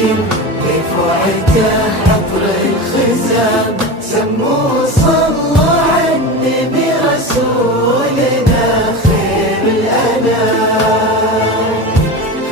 رفعته عطر الخزام سموه صلى على النبي رسولنا خير الأنام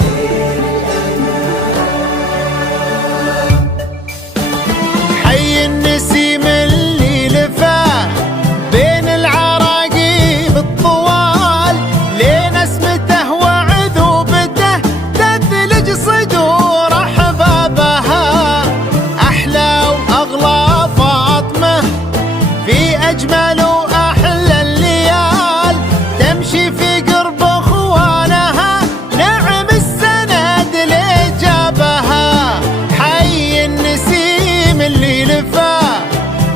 خير الأنام. حي النسيم اللي لفاه بين العراقيب الطوال لين اسمته وعذوبته تثلج صدور احبابها. احلى واغلى فاطمه في اجمل واحلى الليال تمشي في قرب اخوانها نعم السند اللي جابها. حي النسيم اللي لفاه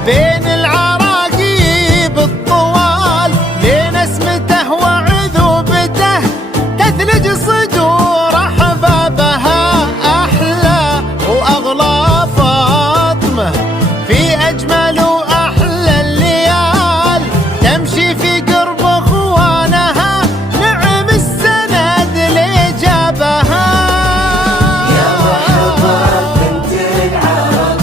بين العراقيب الطوال لين اسمته وعذوبته تثلج صدور احبابها. احلى واغلى فاطمه في اجمل واحلى الليال تمشي في قرب اخوانها نعم السند اللي جابها. يا مرحبا بنت العرب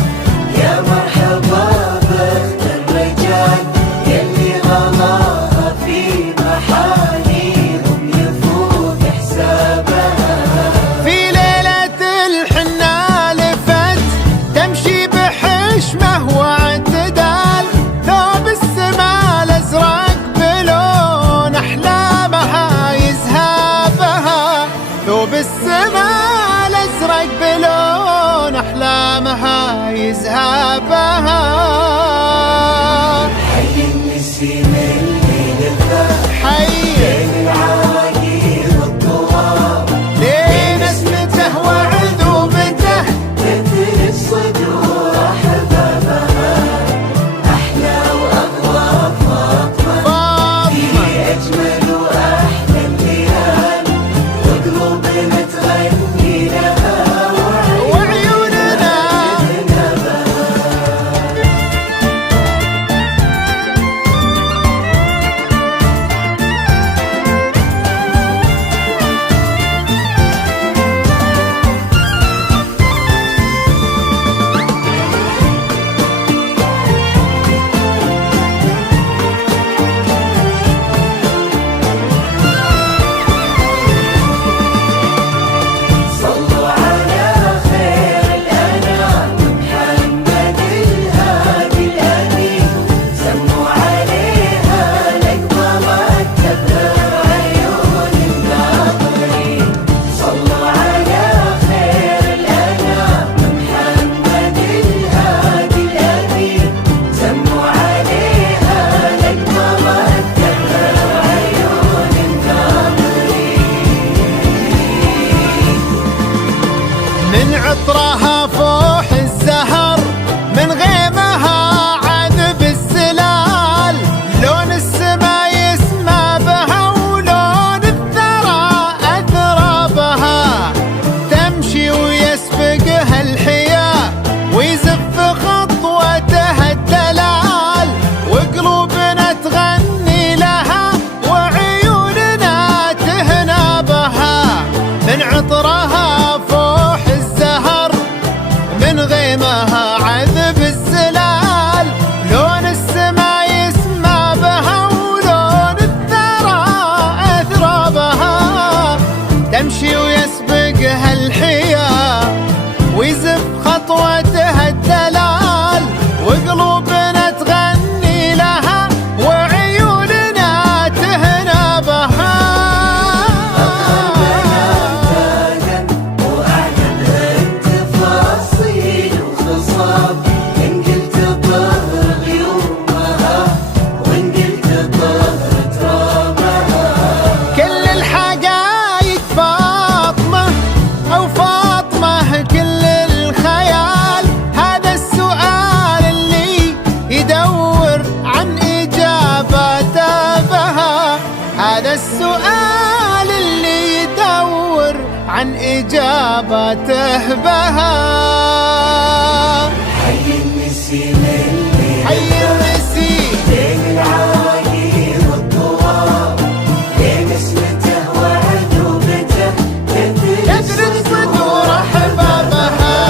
يا مرحبا بخت الرجال يلي غلاها في محانيهم يفوق حسابها. في ليلة الحنة لفت تمشي بحشمة واعتدال ثوب السما الازرق بلون احلامها يزهابها. ثوب السما الازرق بلون احلامها يزهابها. حي النسيم اللي لفاه حي بين العراقيب الطوال لين اسمته وعذوبته تثلج صدور أحبابها. أحلى وأغلى فاطمة في فاطمة أجمل وأحلى الليال وقلوبنا تغني لها وعيوننا صلوا على خير الأنام محمد الهادي الأمين سموا عليها لقمة تبهر عيون الناظرين. صلوا على خير الأنام محمد الهادي الأمين سموا عليها لقمة تبهر عيون الناظرين. من عطرها فوح الزهر من غيمها عذب السلال لون السما يسمى بها ولون الثرى أثرابها. تمشي ويسبقها الحياء ويزف خطوتها الدلال وقلوبنا تغني لها وعيوننا تهنى بها. من عطرها فوح الزهر من غيمها عذب الزلال لون السما يسمى بها ولون الثرى أثرابها. تمشي ويسبقها الحياء ويزف خطوتها الدلال وقلوبنا تغني لها وعيوننا تهنى بها. وأعجبها التفاصيل وخصاب إن قلت ظهر غيومها وإن قلت ظهر ترابها. كل الحقايق فاطمة أو فاطمة كل الخيال. هذا السؤال اللي يدور عن إجاباته بها. هذا السؤال اللي يدور عن إجاباته بها. حي النسيم اللي حي النسيم بين العراقيب الطوال بين اسمته وعذوبته تدرج صدور أحبابها.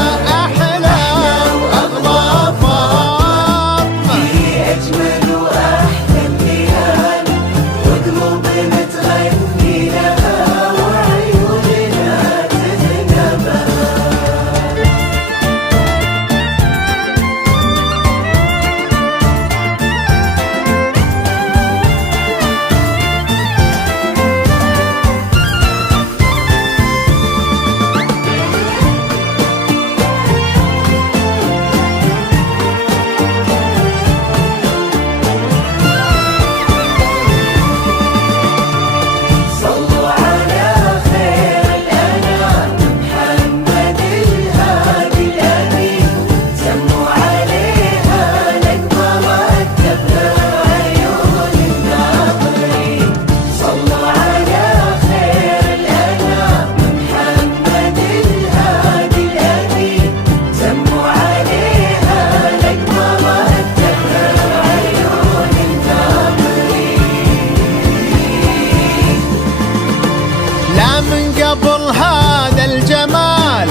لا من قبل هذا الجمال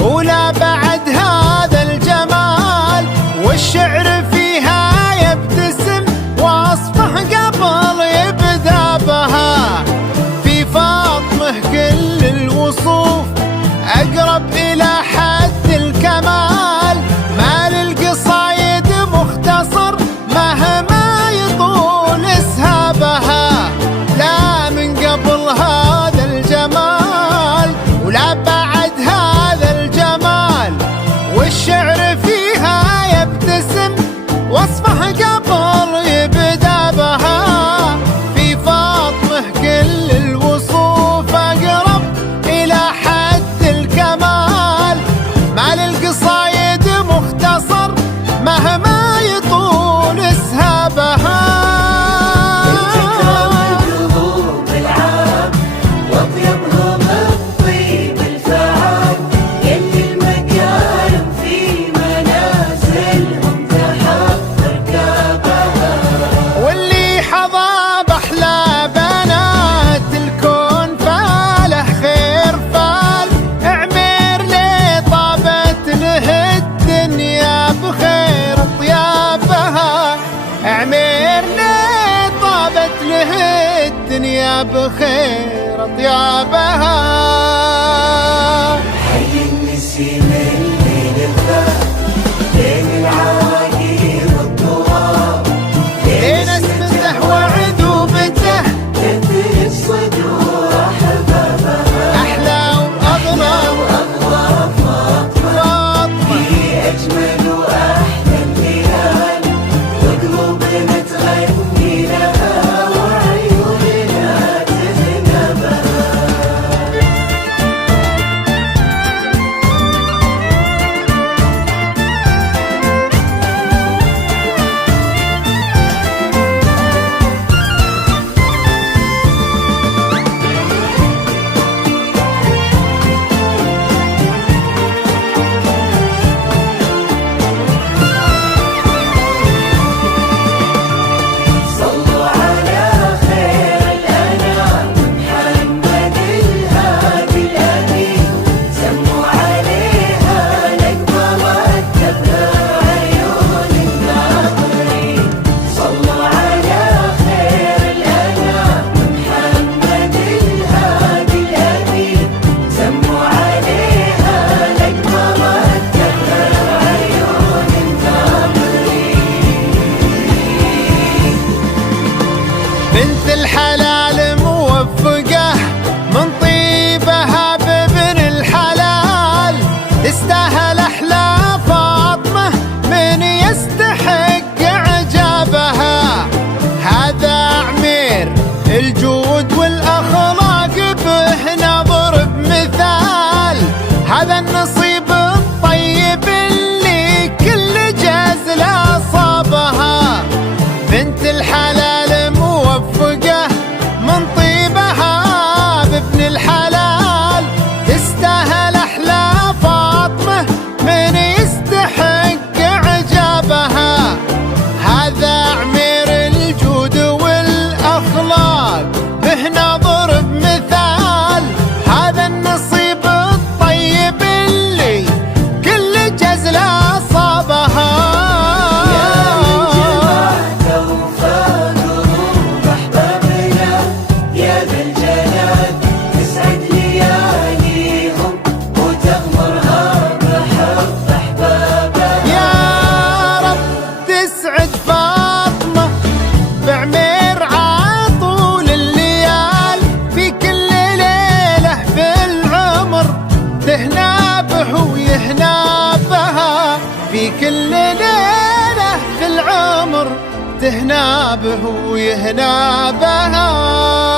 ولا بعد هذا الجمال، والشعر فيها يبتسم وصفه قبل يبدأ بها. في فاطمة كل الوصوف أقرب إلى حد الكمال، ما للقصايد مختصر مهما يطول اسهابها. لا من قبل هذا الجمال ولا بعد هذا الجمال، والشعر فيها يبتسم وصفه قبل يبدأ بها. في فاطمة كل الوصوف أقرب إلى حد الكمال، ما للقصايد مختصر مهما يطول اسهابها. قلوب العام واطيبهم الطيب الفعال، يلي المكارم في منازلهم تحضر كابها. واللي حظى بأحلى بنات الكون فاله خير فال، اعمر لي طابت له الدنيا بخير طيابها، اعمر لي طابت له الدنيا بخير طيابها. حي النسيم اللي لفاه بين العراقيل والتراب، لين اسمته وعذوبته تثري الصدور أحبابها. أحلى وأغلى وأغوى فاطمة في أجمل وأحلى الليال، وقلوبنا تغني لها وعيوننا تذنبها. صلوا على خير الأنام محمد الهادي الأمين، سموا عليها نجمة رتبها عيون الناظرين. صلوا على خير الأنام محمد الهادي الأمين، سموا عليها نجمة رتبها عيون الناظرين. بنت الحلال موفقة من طيبها بابن الحلال، تستاهل أحلى فاطمة من يستحق إعجابها. هذا عمير الجود والأخلاق به نضرب مثال، هذا النصيب الطيب اللي كل جزلة صابها. بنت الحلال موفقة من طيبها بابن الحلال، تستاهل أحلى فاطمة من يستحق إعجابها. هذا عمير الجود والأخلاق به نضرب مثال، هذا النصيب الطيب اللي كل جزلة صابها. في كل ليلة في العمر تهنى به ويهنى بها.